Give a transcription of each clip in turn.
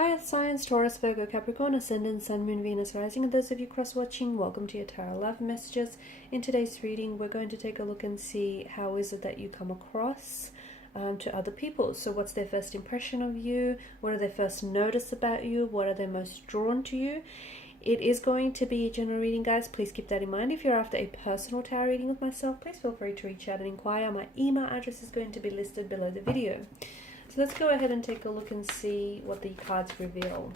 Hi, Earth Signs, Taurus, Virgo, Capricorn, Ascendant, Sun, Moon, Venus, Rising, and those of you cross-watching, welcome to your Tarot Love Messages. In today's reading, we're going to take a look and see how is it that you come across to other people. So what's their first impression of you? What do they first notice about you? What are they most drawn to you? It is going to be a general reading, guys. Please keep that in mind. If you're after a personal tarot reading with myself, please feel free to reach out and inquire. My email address is going to be listed below the video. So let's go ahead and take a look and see what the cards reveal.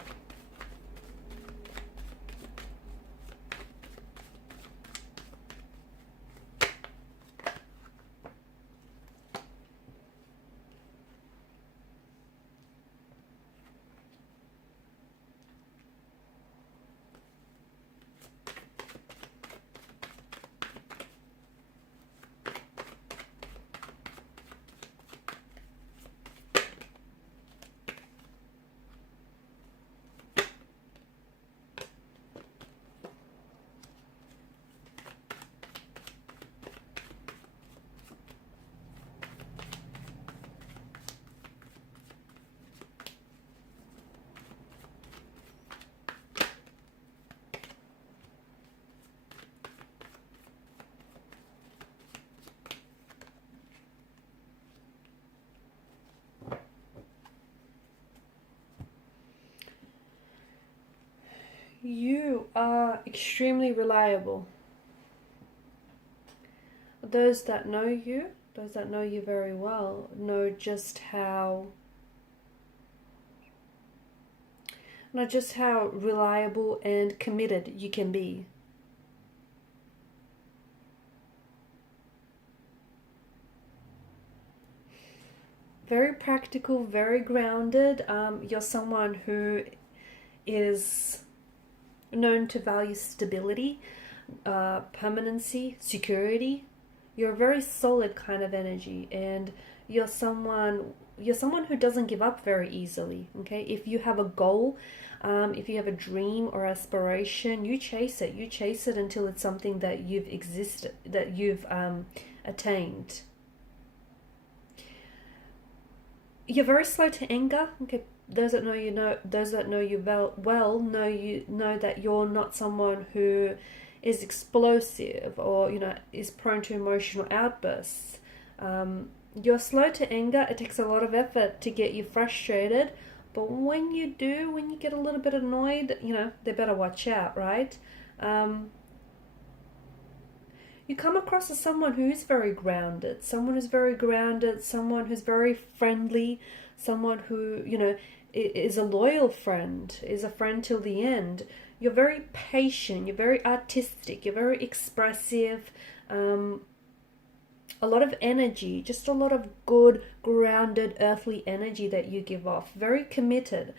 You are extremely reliable. Those that know you very well, know just how reliable and committed you can be. Very practical, very grounded. You're someone who is known to value stability, permanency, security. You're a very solid kind of energy, and you're someone who doesn't give up very easily. Okay, if you have a goal, if you have a dream or aspiration, you chase it. You chase it until it's something that you've attained. You're very slow to anger. Okay, those that know you know that you're not someone who is explosive or is prone to emotional outbursts. You're slow to anger. It takes a lot of effort to get you frustrated, but when you get a little bit annoyed, they better watch out, right? You come across as someone who is very grounded, someone who's very friendly, someone who, is a loyal friend, is a friend till the end. You're very patient, you're very artistic, you're very expressive, a lot of energy, just a lot of good, grounded, earthly energy that you give off. Very committed.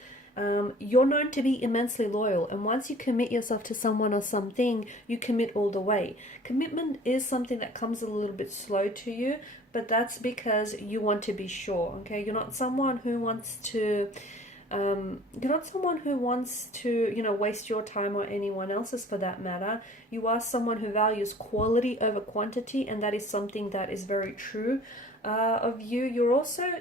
You're known to be immensely loyal, and once you commit yourself to someone or something, you commit all the way. Commitment is something that comes a little bit slow to you, but that's because you want to be sure. Okay, you're not someone who wants to waste your time or anyone else's for that matter. You are someone who values quality over quantity, and that is something that is very true of you.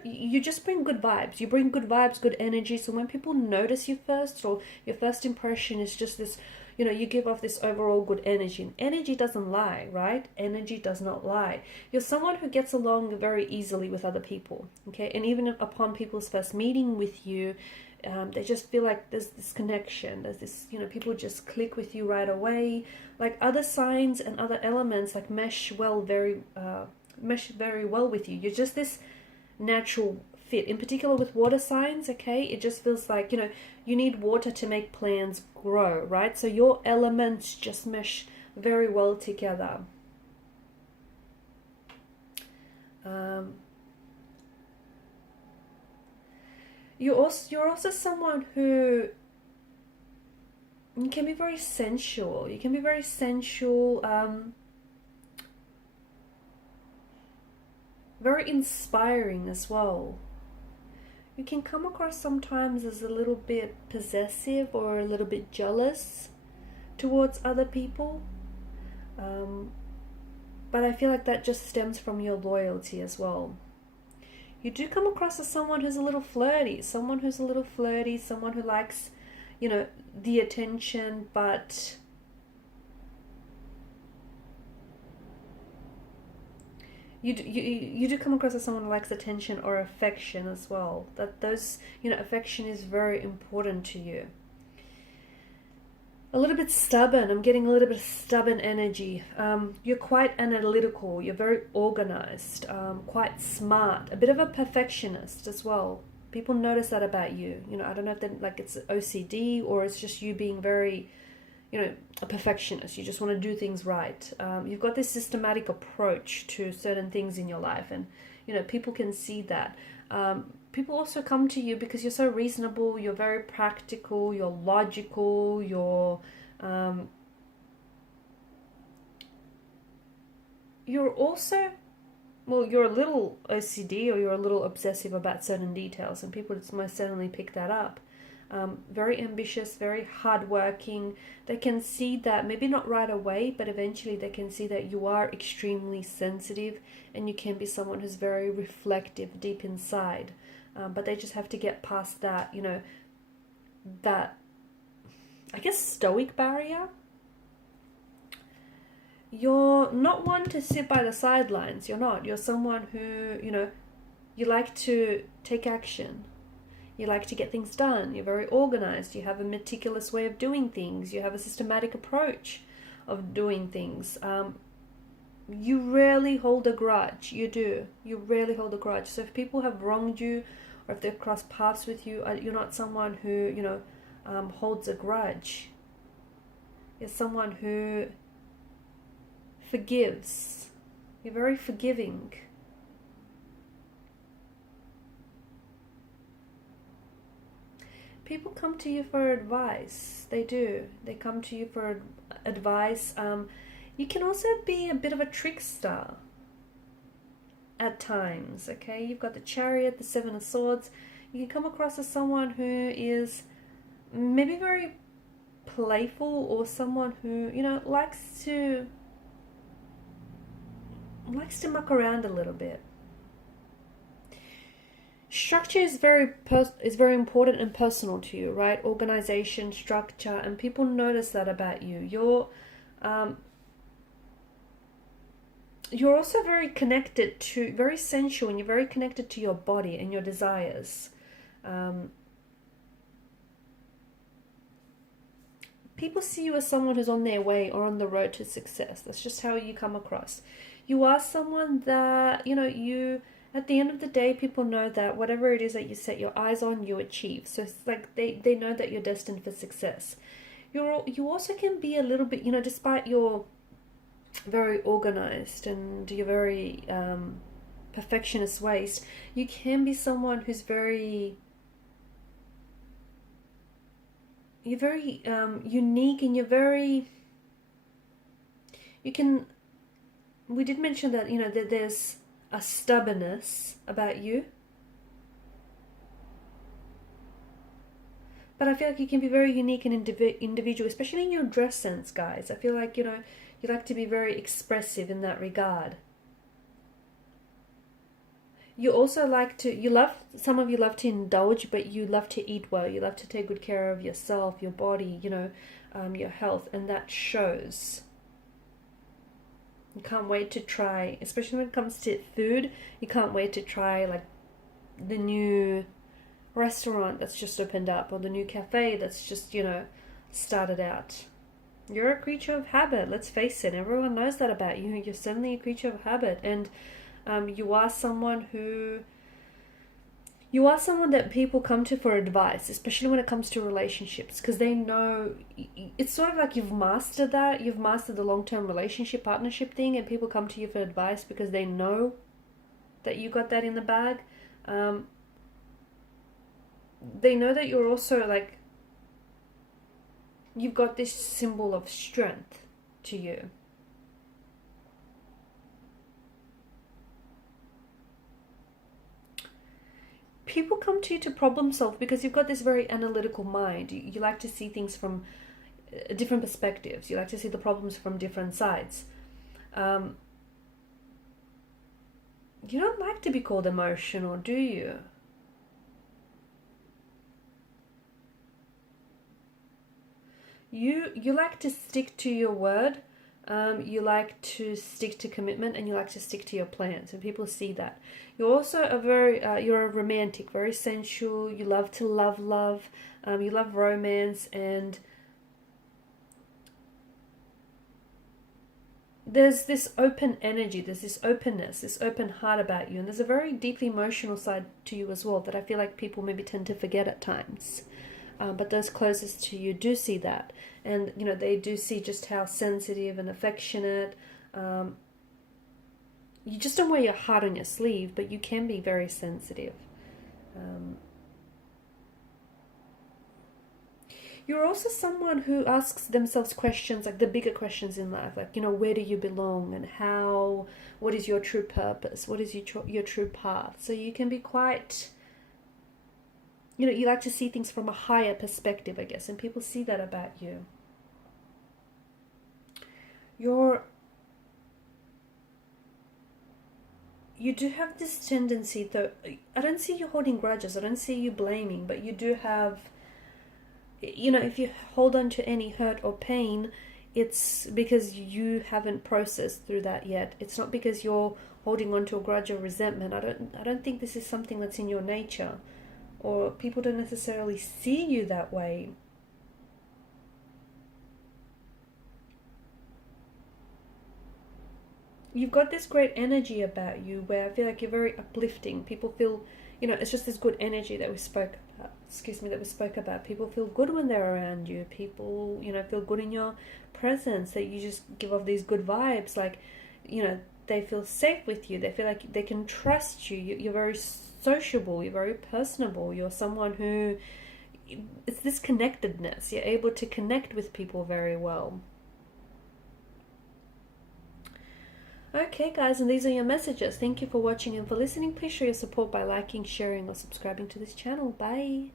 You just bring good vibes. You bring good vibes, good energy. So when people notice you first, or your first impression is just this, you give off this overall good energy. And energy doesn't lie, right? Energy does not lie. You're someone who gets along very easily with other people, okay? And even upon people's first meeting with you, they just feel like there's this connection. There's this, people just click with you right away. Like other signs and other elements like mesh very well with you. You're just this natural fit. In particular with water signs, okay, it just feels like, you need water to make plants grow, right? So your elements just mesh very well together. You're also someone who you can be very sensual. You can be very sensual, very inspiring as well. You can come across sometimes as a little bit possessive or a little bit jealous towards other people. But I feel like that just stems from your loyalty as well. You do come across as someone who's a little flirty, someone who likes, you know, the attention, but you do come across as someone who likes attention or affection as well. That those, you know, affection is very important to you. A little bit stubborn. I'm getting a little bit of stubborn energy. You're quite analytical. You're very organized. Quite smart. A bit of a perfectionist as well. People notice that about you. You know, I don't know if they're, like, it's OCD or it's just you being very, you know, a perfectionist. You just want to do things right. You've got this systematic approach to certain things in your life, and, you know, people can see that. People also come to you because you're so reasonable, you're very practical, you're logical, you're also, well, you're a little OCD or you're a little obsessive about certain details, and people most certainly pick that up. Very ambitious, very hardworking. They can see that, maybe not right away, but eventually they can see that you are extremely sensitive and you can be someone who's very reflective deep inside. But they just have to get past that, you know, that, I guess, stoic barrier. You're not one to sit by the sidelines. You're not. You're someone who, you know, you like to take action. You like to get things done. You're very organized. You have a meticulous way of doing things. You have a systematic approach of doing things. You rarely hold a grudge. You do. You rarely hold a grudge. So if people have wronged you, or if they've crossed paths with you, you're not someone who, you know, holds a grudge. You're someone who forgives. You're very forgiving. People come to you for advice. They do. They come to you for advice. You can also be a bit of a trickster at times, okay? You've got the Chariot, the Seven of Swords. You can come across as someone who is maybe very playful, or someone who, you know, likes to muck around a little bit. Structure is very important and personal to you, right? Organization, structure, and people notice that about you. You're also very connected to, very sensual, and you're very connected to your body and your desires. People see you as someone who's on their way or on the road to success. That's just how you come across. You are someone that, you know, at the end of the day, people know that whatever it is that you set your eyes on, you achieve. So it's like they know that you're destined for success. You also can be a little bit, you know, despite your very organized and your very perfectionist ways, you can be someone who's you're very unique, and we did mention that, you know, that there's a stubbornness about you, but I feel like you can be very unique and individual, especially in your dress sense, guys. I feel like, you know, you like to be very expressive in that regard. You also some of you love to indulge, but you love to eat well. You love to take good care of yourself, your body, you know, your health, and that shows. You can't wait to try, especially when it comes to food, you can't wait to try, like, the new restaurant that's just opened up, or the new cafe that's just, you know, started out. You're a creature of habit, let's face it. Everyone knows that about you. You're certainly a creature of habit, and you are someone that people come to for advice, especially when it comes to relationships, because they know, it's sort of like you've mastered that. You've mastered the long-term relationship, partnership thing, and people come to you for advice because they know that you got that in the bag. They know that you're also, like, you've got this symbol of strength to you. People come to you to problem solve because you've got this very analytical mind. You like to see things from different perspectives. You like to see the problems from different sides. You don't like to be called emotional, do you? You like to stick to your word. You like to stick to commitment, and you like to stick to your plans, and people see that. You're also a very you're a romantic, very sensual. You love to love. You love romance, and there's this open energy, there's this openness, this open heart about you, and there's a very deeply emotional side to you as well that I feel like people maybe tend to forget at times. But those closest to you do see that, and you know, they do see just how sensitive and affectionate. You just don't wear your heart on your sleeve, but you can be very sensitive. You're also someone who asks themselves questions, like the bigger questions in life, like, you know, where do you belong, and how, what is your true purpose, what is your true path. So you can be quite, you know, you like to see things from a higher perspective, I guess, and people see that about you. You do have this tendency, though, I don't see you holding grudges, I don't see you blaming, but you do have, you know, if you hold on to any hurt or pain, it's because you haven't processed through that yet. It's not because you're holding on to a grudge or resentment. I don't think this is something that's in your nature, or people don't necessarily see you that way. You've got this great energy about you where I feel like you're very uplifting. People feel, you know, it's just this good energy that we spoke about. Excuse me, that we spoke about. People feel good when they're around you. People, you know, feel good in your presence. That you just give off these good vibes. Like, you know, they feel safe with you. They feel like they can trust you. You're very sociable. You're very personable. You're someone who, it's this connectedness. You're able to connect with people very well. Okay guys, and these are your messages. Thank you for watching and for listening. Please show your support by liking, sharing or subscribing to this channel. Bye.